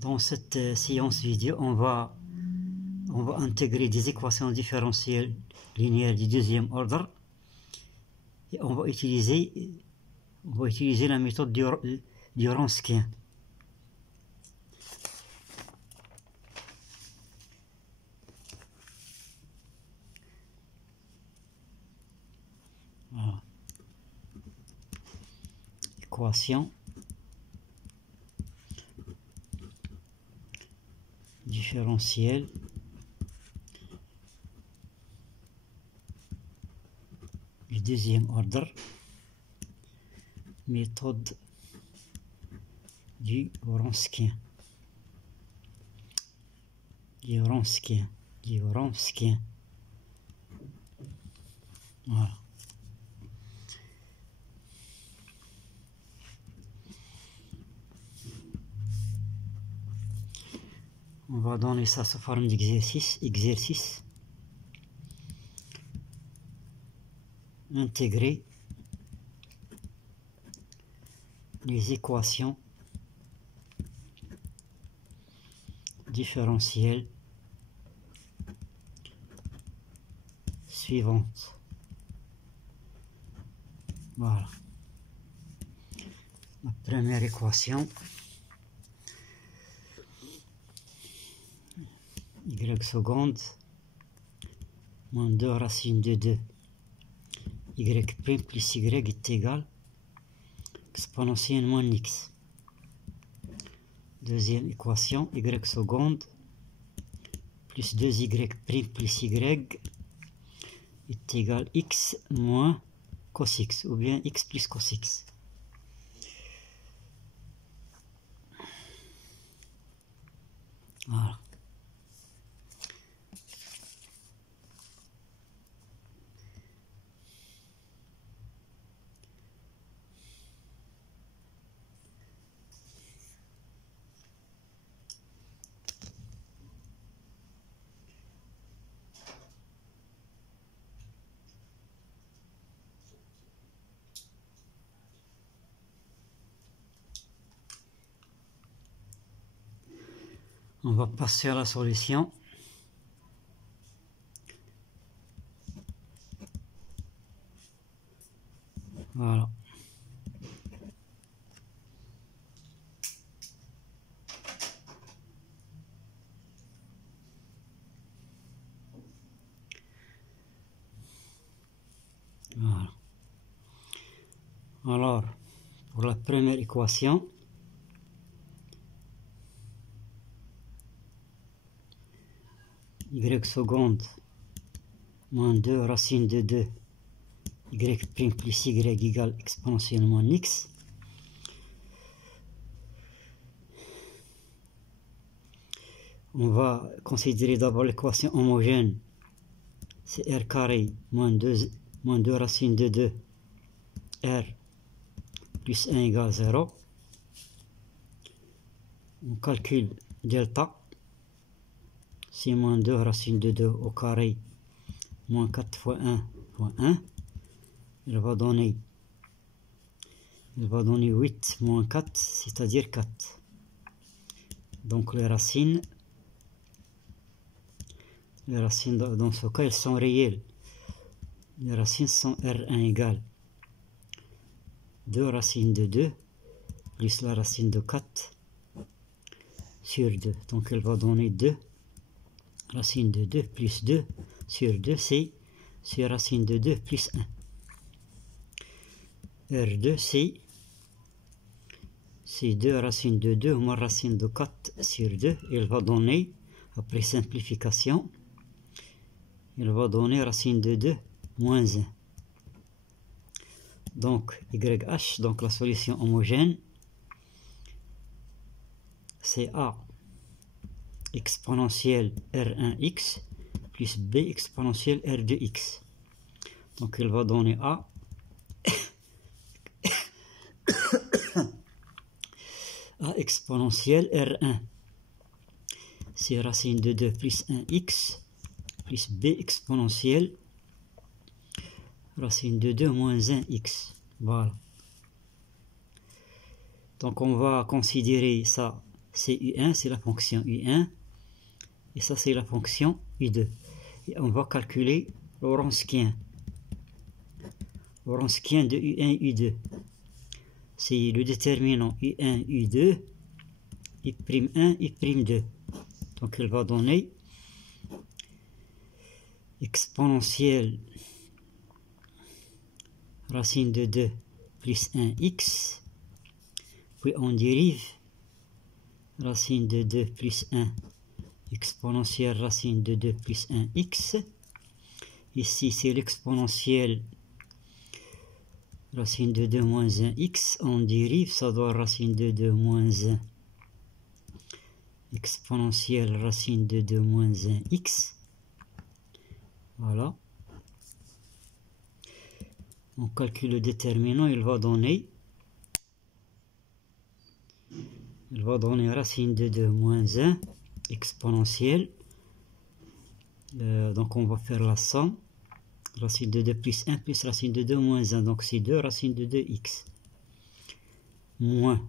Dans cette séance vidéo, on va intégrer des équations différentielles linéaires du deuxième ordre et on va utiliser la méthode du Wronskien. Voilà. Équation différentielle du deuxième ordre, méthode du Wronskien. Voilà. On va donner ça sous forme d'exercice. Intégrer les équations différentielles suivantes. Voilà. La première équation, y seconde moins 2 racine de 2 y' plus y est égal exponentielle moins x. Deuxième équation, y seconde plus 2y' plus y est égal x moins cos x, ou bien x plus cos x. Voilà. On va passer à la solution. Voilà. Voilà. Alors, pour la première équation, y seconde moins 2 racine de 2 y' plus y égale exponentielle moins x. On va considérer d'abord l'équation homogène, c'est r carré moins 2 racine de 2 r plus 1 égale 0. On calcule delta, c'est moins 2 racine de 2 au carré moins 4 fois 1 fois 1. Il va donner 8 moins 4, c'est-à-dire 4. Donc les racines dans ce cas, elles sont réelles. Les racines sont R1 égale 2 racines de 2 plus la racine de 4 sur 2. Donc elle va donner 2 racine de 2 plus 2 sur 2, c'est racine de 2 plus 1. R2, c'est 2 racines de 2 moins racine de 4 sur 2. Elle va donner, après simplification, il va donner racine de 2 moins 1. Donc, YH, donc la solution homogène, c'est A exponentielle R1x plus B exponentielle R2x. Donc, il va donner A A exponentielle R1, c'est racine de 2 plus 1x plus B exponentielle racine de 2 moins 1x. Voilà. Donc on va considérer ça c'est U1, c'est la fonction U1. Et ça, c'est la fonction U2. Et on va calculer le Wronskien. Le Wronskien de U1 et U2. C'est le déterminant U1, U2, I'1, I'2. Donc, il va donner exponentielle racine de 2 plus 1x. Puis, on dérive racine de 2 plus 1 exponentielle racine de 2 plus 1x. Ici, c'est l'exponentielle racine de 2 moins 1x. On dérive, ça doit racine de 2 moins 1. Exponentielle racine de 2 moins 1x. Voilà. On calcule le déterminant, il va donner racine de 2 moins 1 exponentielle. Donc on va faire la somme. Racine de 2 plus 1 plus racine de 2 moins 1. Donc c'est 2 racine de 2x. Moins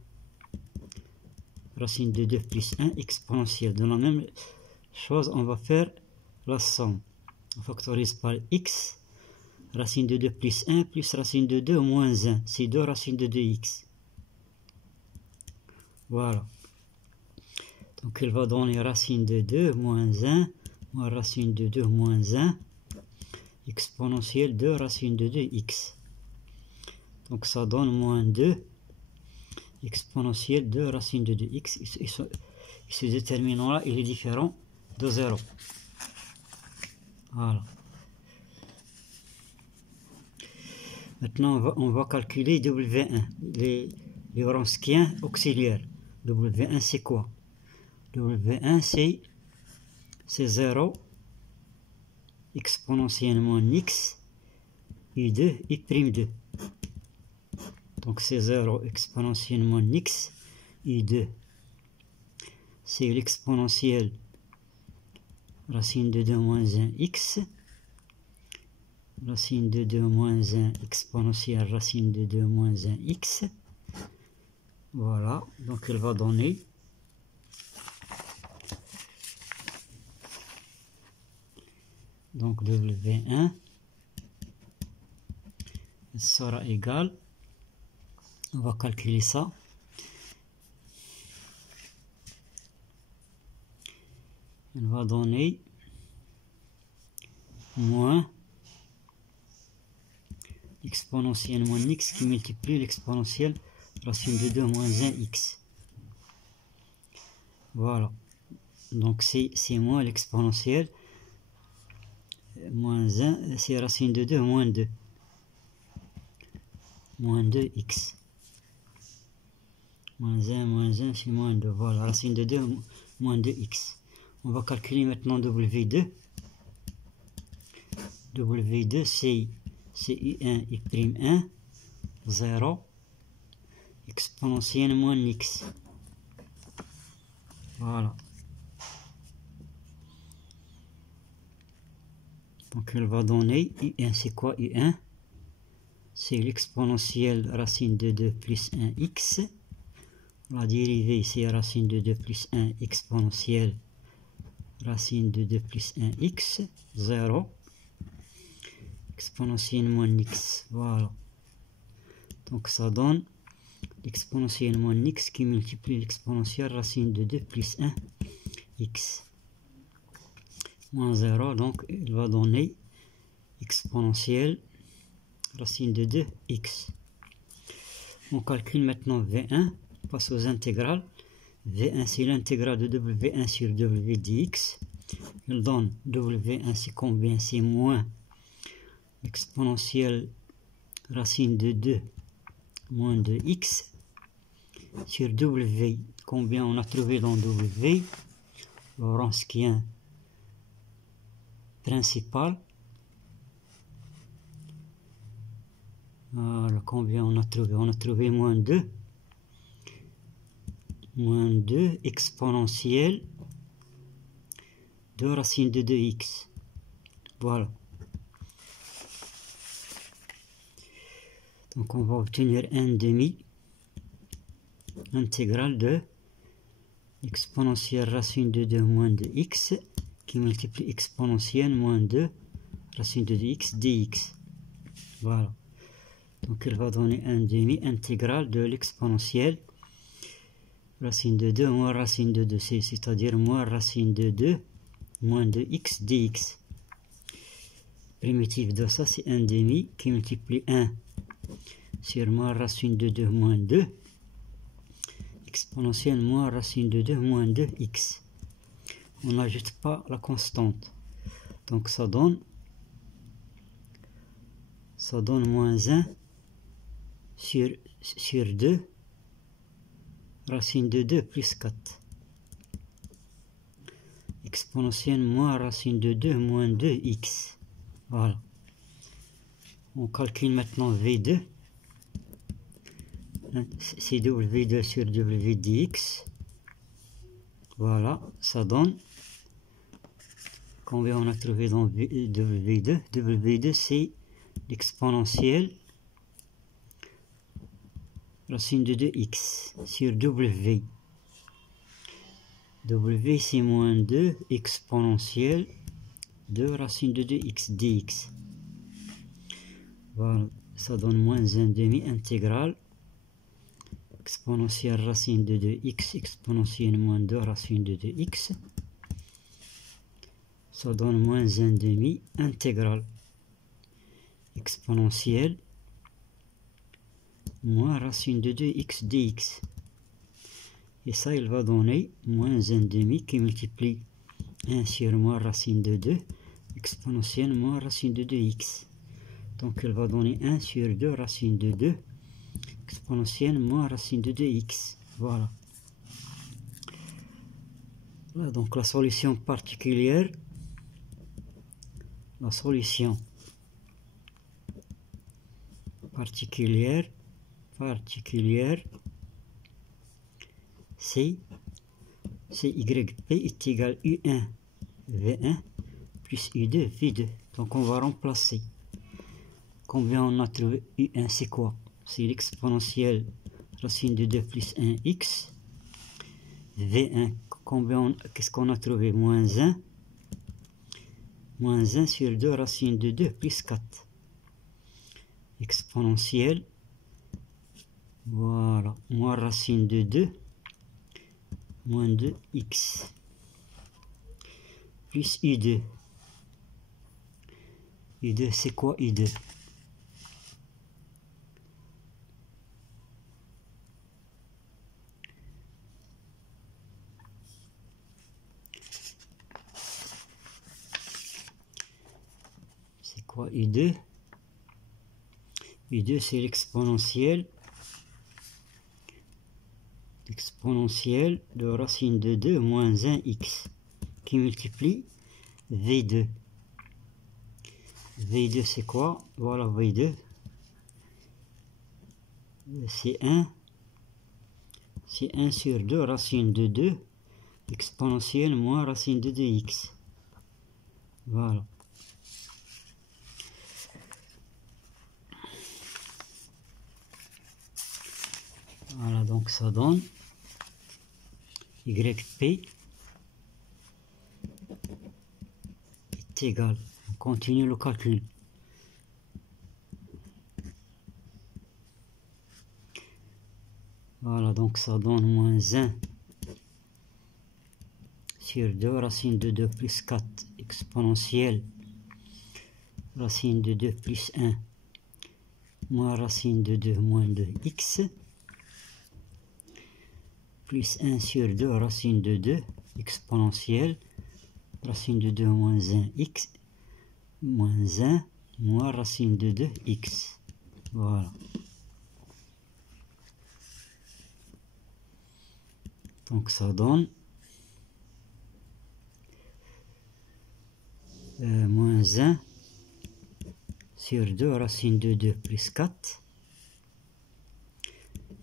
racine de 2 plus 1 exponentielle. Dans la même chose, on va faire la somme. On factorise par x. Racine de 2 plus 1 plus racine de 2 moins 1. C'est 2 racine de 2x. Voilà. Donc il va donner racine de 2 moins 1 moins racine de 2 moins 1 exponentielle 2 racine de 2x. Donc ça donne moins 2 exponentielle 2 racine de 2x. Et ce déterminant-là, il est différent de 0. Voilà. Maintenant, on va calculer W1, les Wronskiens auxiliaires. W1, c'est quoi? W1, c'est 0 exponentiellement x, I2, I'2. Donc c'est 0 exponentiellement x, I2. C'est l'exponentielle racine de 2 moins 1x. Racine de 2 moins 1 exponentielle racine de 2 moins 1x. Voilà, donc elle va donner donc W1 sera égal, on va calculer ça, elle va donner moins exponentielle moins x qui multiplie l'exponentielle racine de 2 moins 1x. Voilà. Donc c'est moins l'exponentielle. Moins 1, c'est racine de 2 moins 2. Moins 2x. Moins 1, c'est moins 2. Voilà, racine de 2 moins 2x. On va calculer maintenant W2. W2, c'est U1 et I'1, 0, exponentielle moins x. Voilà. Donc elle va donner U1, c'est quoi U1? C'est l'exponentielle racine de 2 plus 1x. La dérivée, c'est racine de 2 plus 1 exponentielle racine de 2 plus 1x, 0. Exponentielle moins x. Voilà. Donc ça donne l'exponentielle moins x qui multiplie l'exponentielle racine de 2 plus 1 x. Moins 0, donc il va donner exponentielle racine de 2 x. On calcule maintenant V1, on passe aux intégrales. V1 c'est l'intégrale de W1 sur W dx. Il donne W1 c'est combien? C'est moins l'exponentielle racine de 2 moins 2x sur W. Combien on a trouvé dans W? Le Wronskien principal. Alors, combien on a trouvé? On a trouvé moins 2. Moins 2 exponentielle de racine de 2x. Voilà. Donc on va obtenir 1 demi intégrale de exponentielle racine de 2 moins 2x qui multiplie exponentielle moins 2 racine de 2x dx. Voilà. Donc elle va donner un demi intégral de l'exponentielle racine de 2 moins racine de 2, c'est-à-dire moins racine de 2 moins 2x dx. Primitive de ça, c'est un demi qui multiplie 1 sur moins racine de 2 moins 2 exponentielle moins racine de 2 moins 2x. On n'ajoute pas la constante. Donc ça donne moins 1 sur 2 racine de 2 plus 4. Exponentielle moins racine de 2 moins 2x. Voilà. On calcule maintenant V2. C'est W2 sur W dx. Voilà, ça donne. Combien on a trouvé dans W2? W2 c'est l'exponentielle racine de 2x sur W. W c'est moins 2 exponentielle de racine de 2x dx. Voilà, ça donne moins 1 demi intégral exponentielle racine de 2x exponentielle moins 2 racine de 2x. Ça donne moins 1 demi intégral exponentielle moins racine de 2x dx. Et ça, il va donner moins 1 demi qui multiplie 1 sur moins racine de 2 exponentielle moins racine de 2x. Donc, elle va donner 1 sur 2 racine de 2 exponentielle moins racine de 2x. Voilà. Là, donc, la solution particulière. La solution particulière, c'est YP est égal U1 V1 plus U2 V2. Donc on va remplacer. Combien on a trouvé? U1 c'est quoi? C'est l'exponentielle racine de 2 plus 1x. V1, qu'est-ce qu'on a trouvé? Moins 1. Moins 1 sur 2 racine de 2 plus 4. Exponentielle. Voilà. Moins racine de 2. Moins 2x. Plus U2. U2, c'est quoi U2? C'est quoi U2? U2, c'est l'exponentielle de racine de 2 moins 1x qui multiplie V2. V2 c'est quoi? Voilà V2. C'est 1 sur 2 racine de 2 exponentielle moins racine de 2x. Voilà. Voilà, donc ça donne YP est égal. On continue le calcul. Voilà, donc ça donne moins 1 sur 2 racine de 2 plus 4 exponentielle racine de 2 plus 1 moins racine de 2 moins 2x plus 1 sur 2 racine de 2 exponentielle racine de 2 moins 1x moins 1 moins racine de 2x. Voilà. Donc ça donne moins 1 sur 2 racine de 2 plus 4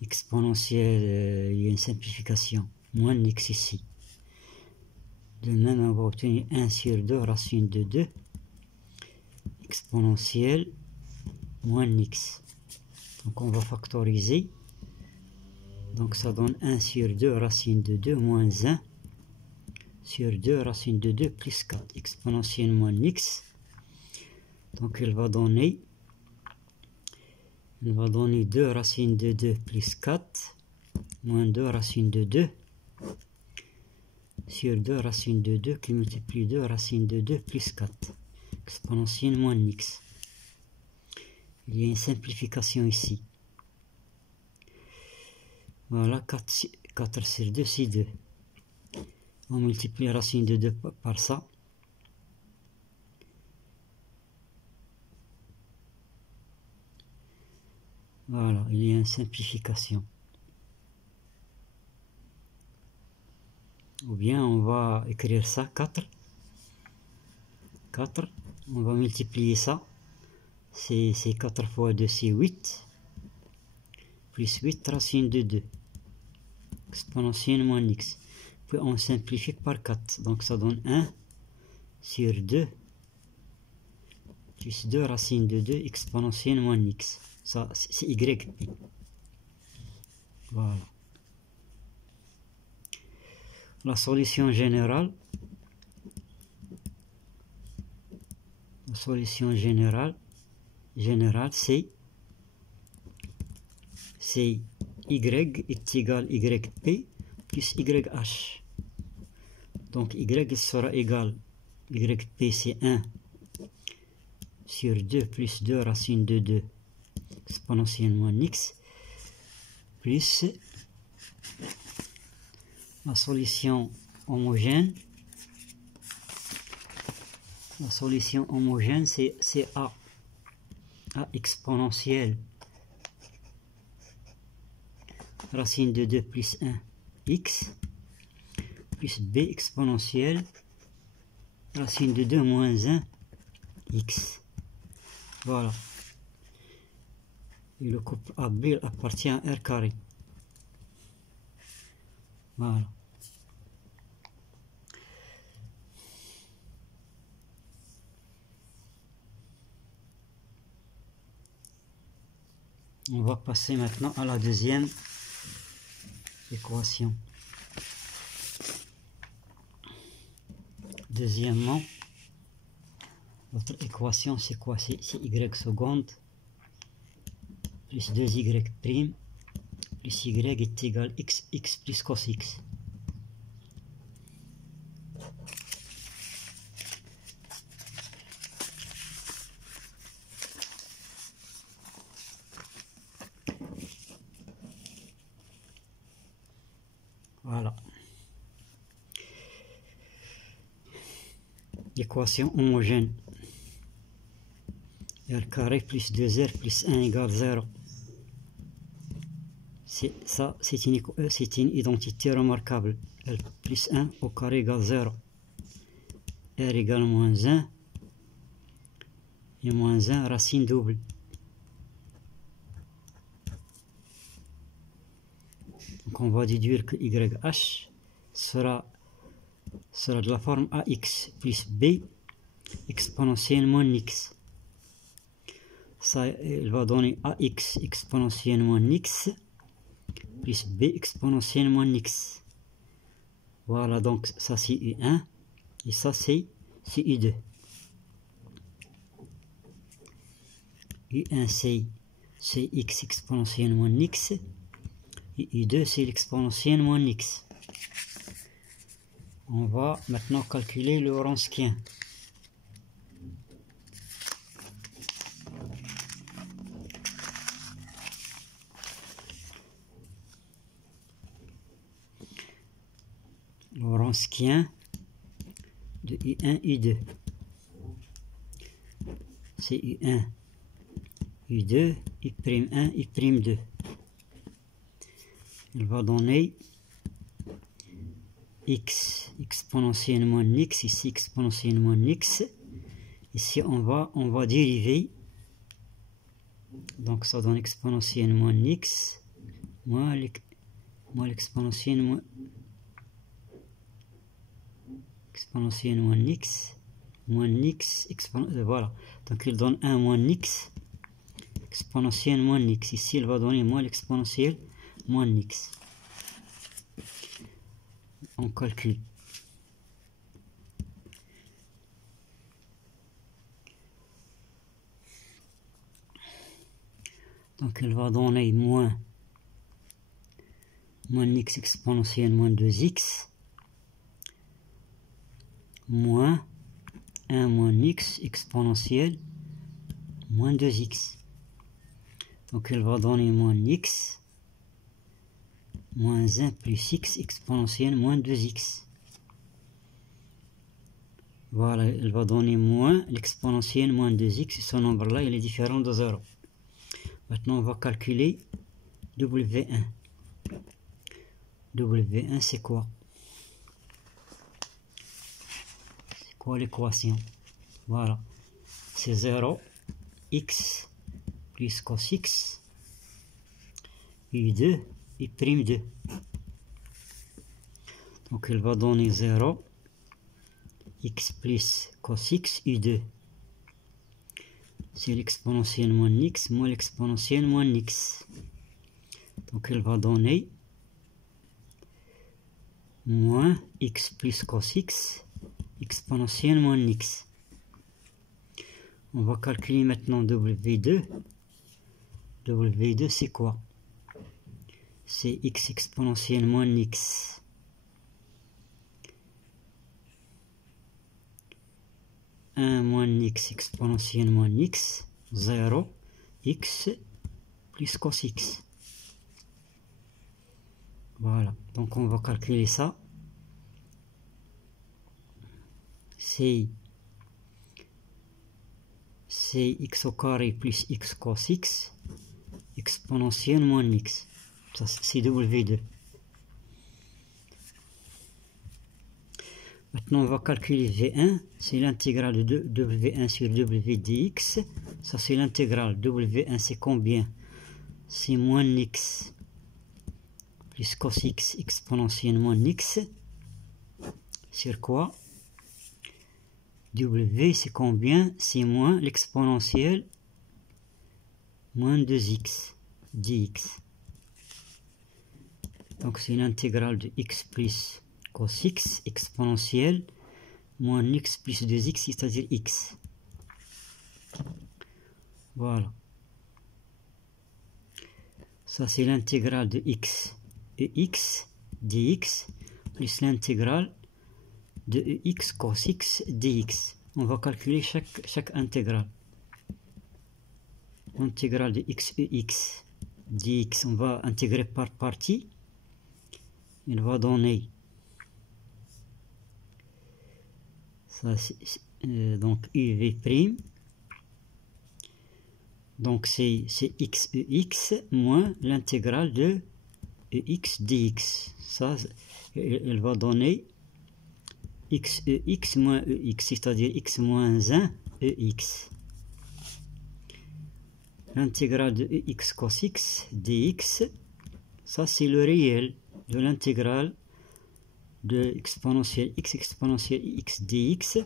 exponentielle, il y a une simplification, moins x ici. De même, on va obtenir 1 sur 2 racine de 2 exponentielle moins x. Donc on va factoriser. Donc ça donne 1 sur 2 racine de 2 moins 1 sur 2 racine de 2 plus 4 exponentielle moins x. Donc il va donner 2 racine de 2 plus 4 moins 2 racine de 2 sur 2 racine de 2 qui multiplie 2 racine de 2 plus 4 exponentielle moins x. Il y a une simplification ici. Voilà, 4 sur 2 c'est 2. On multiplie racine de 2 par ça. Voilà, il y a une simplification. Ou bien on va écrire ça, 4. On va multiplier ça. C'est 4 fois 2, c'est 8. Plus 8 racine de 2. Exponentielle moins x. Puis on simplifie par 4. Donc ça donne 1 sur 2 plus 2 racine de 2 exponentielle moins x. Ça, c'est y. Voilà. La solution générale. La solution générale c'est y est égal yp plus yh. Donc y sera égal yp c'est 1 sur 2 plus 2 racine de 2 exponentielle moins x plus la solution homogène. La solution homogène c'est a exponentielle racine de 2 plus 1 x plus b exponentielle racine de 2 moins 1 x. Voilà. Et le couple AB appartient à R carré. Voilà. On va passer maintenant à la deuxième équation. Deuxièmement, notre équation c'est quoi? C'est y seconde plus 2y prime plus y est égal x plus cos x. Voilà. L'équation homogène. R carré plus 2R plus 1 égale 0. C'est une identité remarquable. L plus 1 au carré égale 0. R égale moins 1. Et moins 1 racine double. Donc on va déduire que YH sera de la forme AX plus B exponentielle moins X. Ça, il va donner AX exponentielle moins X plus B exponentielle moins X. Voilà, donc ça c'est U1 et ça c'est U2. U1 c'est X exponentielle moins X. Et U2 c'est l'exponentielle moins X. On va maintenant calculer le Wronskien. Le Wronskien de U1, U2. C'est U1, U2, U'1, U'2. Il va donner x exponentielle moins x, ici exponentielle moins x. Ici on va dériver. Donc ça donne exponentielle moins x moins l'exponentielle moins x moins x voilà. Donc il donne 1 moins x exponentielle moins x. Ici il va donner moins l'exponentielle moins x. on calcule. Donc elle va donner moins x exponentielle moins 2x moins 1 moins x exponentielle moins 2x. Donc elle va donner moins x moins 1 plus x exponentielle moins 2x. Voilà, elle va donner moins l'exponentielle moins 2x, et ce nombre-là, il est différent de 0. Maintenant, on va calculer W1. W1, c'est quoi? C'est quoi l'équation? Voilà, c'est 0, x plus cos x, u2, et prime 2. Donc, elle va donner 0, x plus cos x, u2. C'est l'exponentielle moins x moins l'exponentielle moins x. Donc elle va donner moins x plus cos x exponentielle moins x. On va calculer maintenant W2. W2 c'est quoi? C'est x exponentielle moins x. 1 moins x exponentielle moins x, 0, x plus cos x. Voilà, donc on va calculer ça. C'est x au carré plus x cos x exponentielle moins x. Ça c'est W2. Maintenant, on va calculer V1, c'est l'intégrale de W1 sur W dx. Ça, c'est l'intégrale. W1, c'est combien? C'est moins x plus cos x exponentielle moins x. Sur quoi? W, c'est combien? C'est moins l'exponentielle moins 2x dx. Donc, c'est l'intégrale de x plus cos x exponentielle moins x plus 2x, c'est-à-dire x. Voilà. Ça, c'est l'intégrale de x ex dx plus l'intégrale de ex cos x dx. On va calculer chaque intégrale. L'intégrale de x ex dx, on va intégrer par partie. Il va donner ça, donc uv', donc c'est x ex moins l'intégrale de ex dx. Ça, elle va donner x ex moins ex, c'est-à-dire x moins 1 ex. L'intégrale de ex cos x dx, ça c'est le réel de l'intégrale de exponentielle x exponentielle x dx.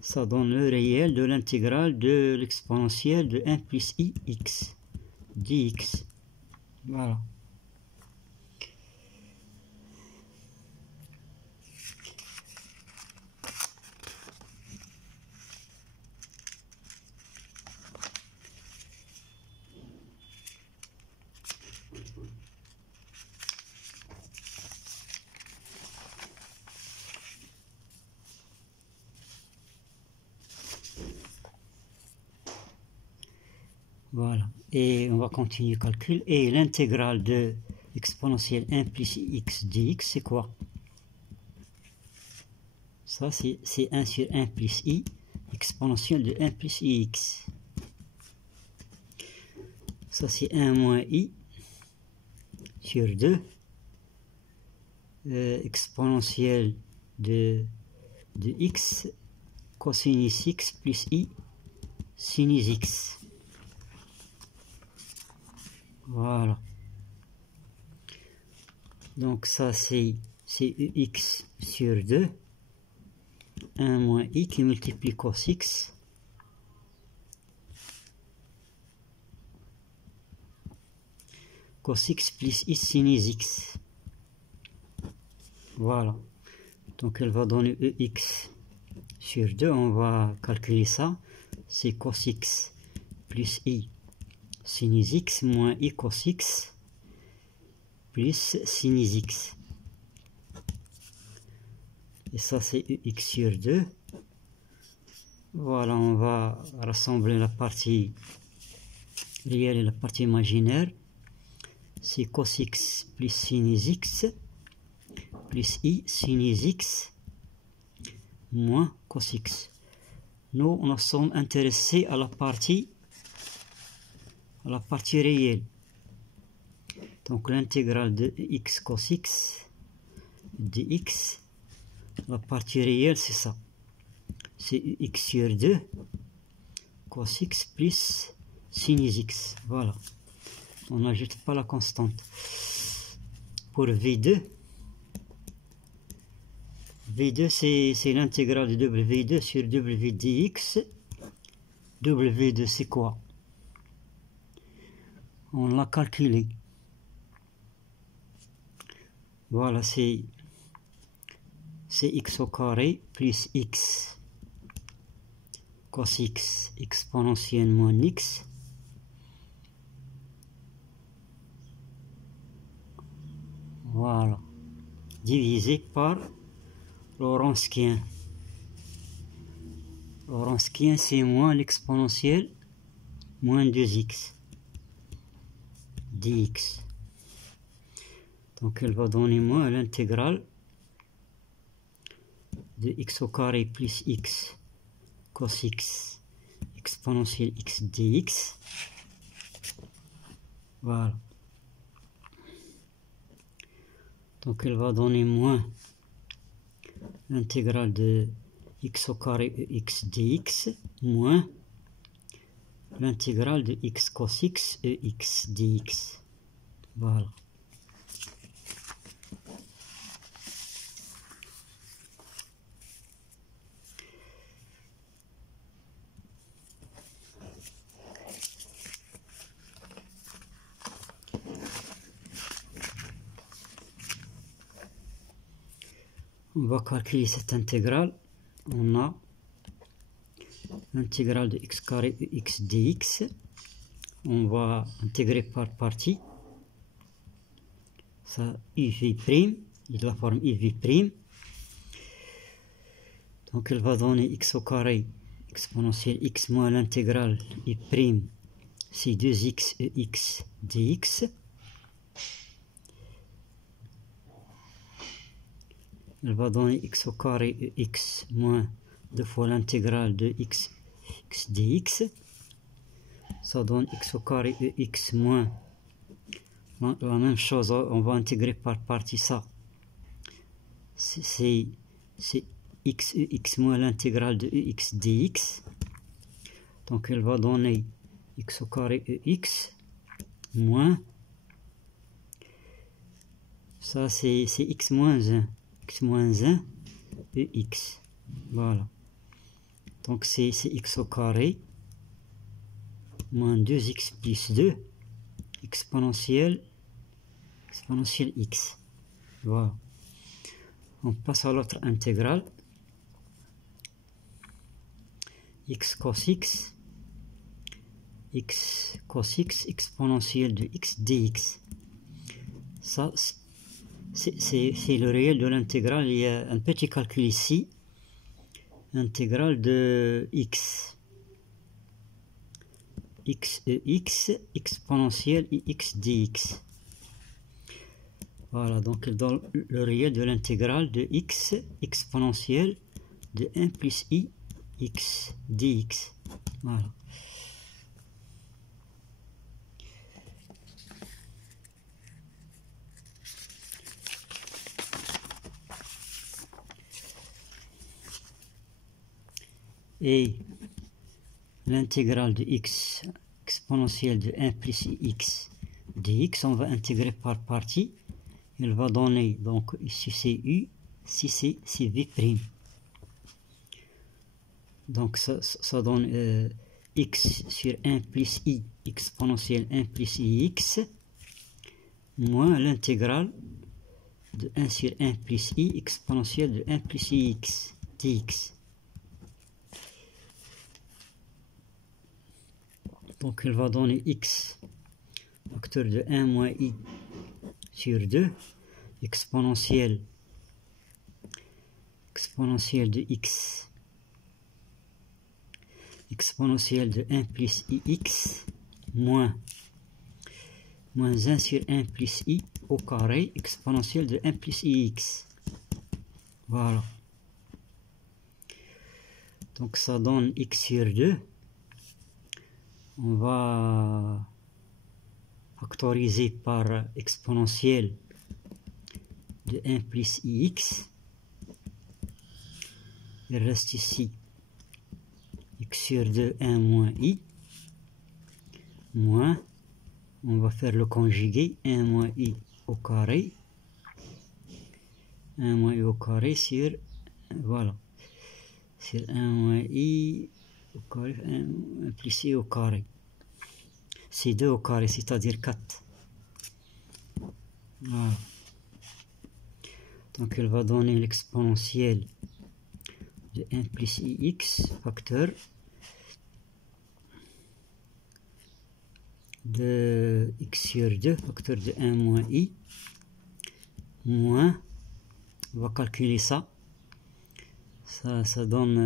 Ça donne le réel de l'intégrale de l'exponentielle de 1 plus ix dx. Voilà. Voilà, et on va continuer le calcul. Et l'intégrale de exponentielle 1 plus x dx, c'est quoi? Ça, c'est 1 sur 1 plus i, exponentielle de 1 plus ix. Ça, c'est 1 moins i sur 2, exponentielle de x, cosinus x plus i, sinus x. Voilà. Donc ça c'est ux sur 2, 1 moins i qui multiplie cos x, cos x plus i sinus x. Voilà. Donc elle va donner EX sur 2. On va calculer ça. C'est cos X plus I sinus X moins I cos X plus sinus X. Et ça c'est EX sur 2. Voilà, on va rassembler la partie réelle et la partie imaginaire. C'est cos X plus sinus X plus I sinus X moins cos X. Nous sommes intéressés à la partie réelle. Donc l'intégrale de X cos X dx, la partie réelle c'est ça. C'est X sur 2 cos X plus sinus X. Voilà. On n'ajoute pas la constante. Pour V2, c'est l'intégrale de W2 sur W dx. W2 c'est quoi? On l'a calculé. Voilà, c'est x au carré plus x cos x exponentielle moins x. Voilà. Divisé par Lorentz-Kien. Lorentz-Kien, c'est moins l'exponentielle moins 2x dx. Donc elle va donner moins l'intégrale de x au carré plus x cos x exponentielle x dx. Voilà. Donc elle va donner moins l'intégrale de x au carré x dx moins l'intégrale de x cos x x dx. Voilà. On va calculer cette intégrale. On a l'intégrale de x carré x dx. On va intégrer par partie. Ça, uv', il de la forme uv'. Donc elle va donner x au carré exponentielle x moins l'intégrale i', c'est 2x x dx. Elle va donner x au carré x moins 2 fois l'intégrale de x dx. Ça donne x au carré x moins la même chose. On va intégrer par partie ça. C'est x moins l'intégrale de x dx. Donc elle va donner x au carré x moins, ça c'est x moins 1. X moins 1 et x. Voilà. Donc c'est x au carré moins 2x plus 2 exponentielle x. Voilà. On passe à l'autre intégrale. X cos x exponentielle de x dx. Ça c'est le réel de l'intégrale. Il y a un petit calcul ici. Intégrale de x exponentielle x dx. Voilà, donc elle donne le réel de l'intégrale de x exponentielle de 1 plus i x dx. Voilà. Et l'intégrale de x exponentielle de 1 plus x dx, on va intégrer par partie. Elle va donner, donc ici c'est u, ici c'est v'. Donc ça donne x sur 1 plus i exponentielle 1 plus ix moins l'intégrale de 1 sur 1 plus i exponentielle de 1 plus ix, dx. Donc elle va donner x facteur de 1 moins i sur 2 exponentielle de x exponentielle de 1 plus ix moins 1 sur 1 plus i au carré exponentielle de 1 plus ix. Voilà. Donc ça donne x sur 2. On va factoriser par exponentielle de 1 plus ix. Il reste ici x sur 2, 1 moins i, moins, on va faire le conjugué, 1 moins i au carré, 1 moins i au carré sur, voilà, sur 1 moins i au carré, 1 plus i au carré. C'est 2 au carré, c'est-à-dire 4. Voilà. Donc elle va donner l'exponentielle de 1 plus ix facteur de x sur 2 facteur de 1 moins i moins, on va calculer ça, ça donne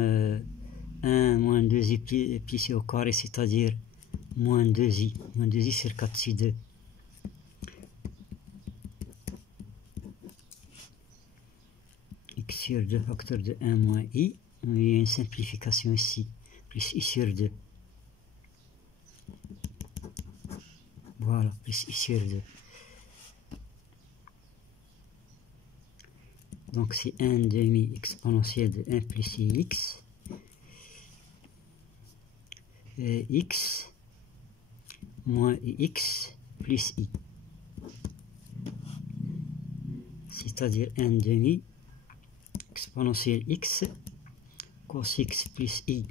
1 moins 2i plus i au carré, c'est-à-dire moins 2i sur 4 sur 2. X sur 2 facteur de 1 moins i, il y a une simplification ici, plus i sur 2. Voilà, plus i sur 2. Donc c'est 1 demi exponentielle de 1 plus ix. Et x moins ix plus i. C'est-à-dire 1 demi exponentielle x cos x plus i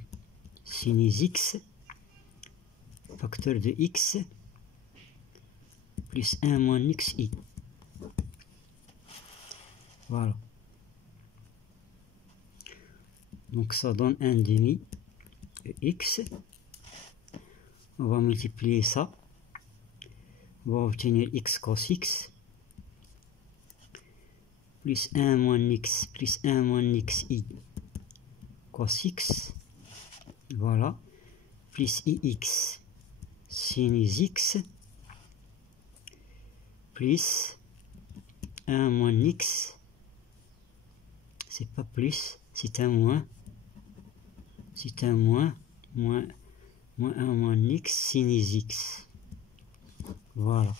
sin x facteur de x plus 1 moins xi. Voilà. Donc ça donne 1 demi x. On va multiplier ça. On va obtenir x cos x plus 1 moins x plus 1 moins xi cos x. Voilà. Plus ix sin x plus 1 moins x. C'est pas plus, c'est un moins. C'est un moins 1 moins x sin x. Voilà.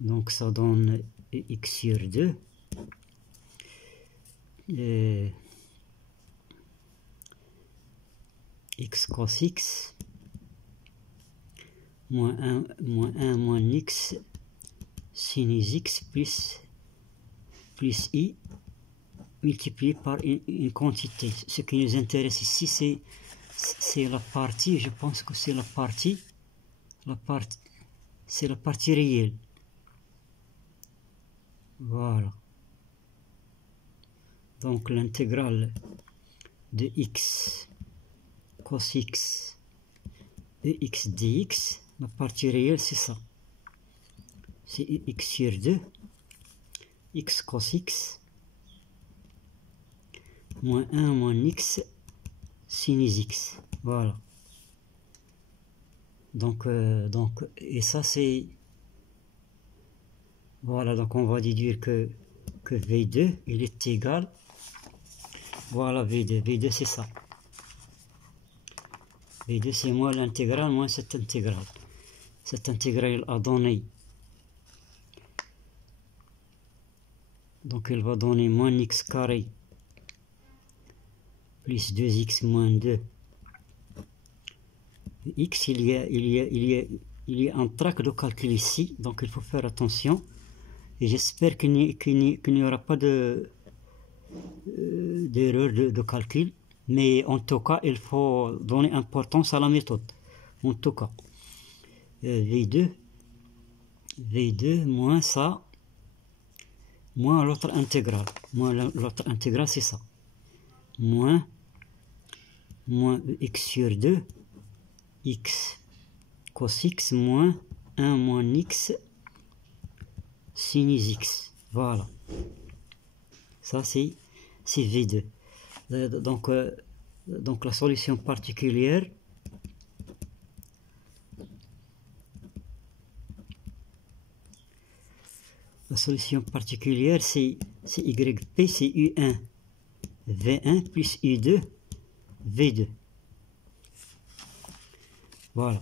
Donc ça donne x sur 2. X cos x moins 1 moins x sin x plus i multiplié par une quantité. Ce qui nous intéresse ici, c'est la partie, je pense que c'est c'est la partie réelle. Voilà. Donc l'intégrale de x cos x et x dx, la partie réelle c'est ça. C'est x sur 2, x cos x, moins 1 moins x sin x. Voilà. Donc et ça c'est... Voilà, donc on va déduire que V2, il est égal... Voilà, V2 c'est ça. V2 c'est moins l'intégrale, moins cette intégrale. Cette intégrale a donné... Donc elle va donner moins x carré plus 2x moins 2. X, il y a un trac de calcul ici, donc il faut faire attention. Et j'espère qu'il n'y aura pas d'erreur de calcul. Mais en tout cas, il faut donner importance à la méthode. En tout cas, V2 moins ça, moins l'autre intégrale. Moins l'autre intégrale, c'est ça. Moins x sur 2, x cos x moins 1 moins x sinus x. Voilà. Ça, c'est V2. Donc la solution particulière, c'est YP, c'est U1 V1 plus U2 V2. Voilà.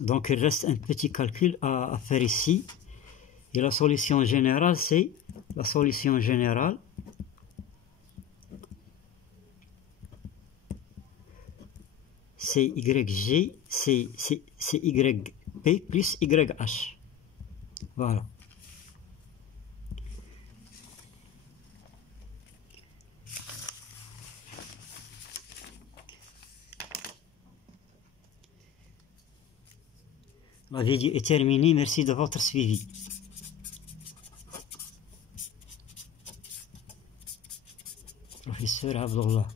Donc il reste un petit calcul à faire ici. Et la solution générale, c'est la solution générale. C'est YG, c'est YP plus YH. Voilà. La vidéo est terminée. Merci de votre suivi. Professeur Abdullah.